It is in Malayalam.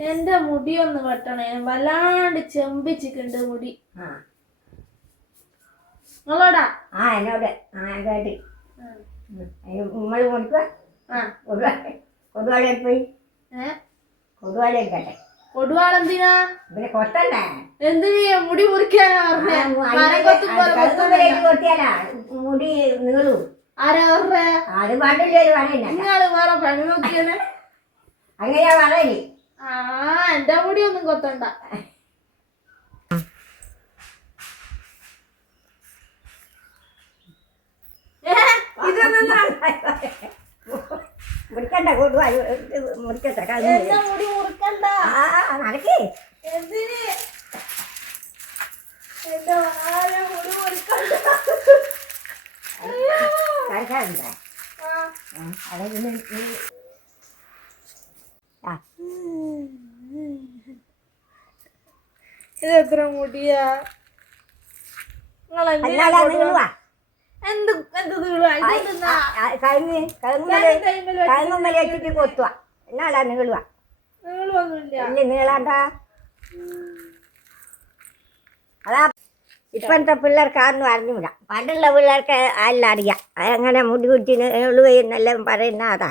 എന്റെ മുടി ഒന്ന് വെട്ടണേ, വല്ലാണ്ട് ചെമ്പിച്ചിട്ടുണ്ട് മുടി. നിങ്ങളോടാ? എന്നോട് കേട്ടി നമ്മള് മുറിക്കുക. കൊടുവാളയിൽ പോയി കൊടുവാളയിൽ കേട്ടെ. കൊടുവാളെന്തിനാ? പിന്നെ കൊട്ടണ്ടേ? എന്തിനാ? മുടി മുറിക്കാനാ കൊട്ടിയാലാ മുടി നീളൂ. ആരാ പറഞ്ഞേ? അത് പണ്ടില്ലേ പറയില്ല. നിങ്ങള് വേറെ പണി നോക്കിയത് അങ്ങനെയാ പറയല്. എന്റെ മുടി ഒന്നും കൊത്തണ്ട. മുറിക്കണ്ട കൊടുവാ മുറിക്കട്ടെ. മുടി മുറിക്കണ്ട. നടക്കേ എന്തിന്? എന്റെ മുടി മുറിക്കണ്ട. കഴിക്കാറുണ്ടേ? അവിടെ ഇതെത്ര മുടിയാ? കഴുങ്ങുമ്മല വെച്ചിട്ട് കൊത്തുക. എന്നാലാ നീളുക? നീളാണ്ട. അതാ ഇപ്പോഴത്തെ പിള്ളേർക്ക് ആണെന്ന് അറിഞ്ഞൂടാ. പണ്ടുള്ള പിള്ളേർക്ക് എല്ലാം അറിയാം. അങ്ങനെ മുടി കുറ്റി നീളുകയെന്നെല്ലാം പറയുന്ന അതാ.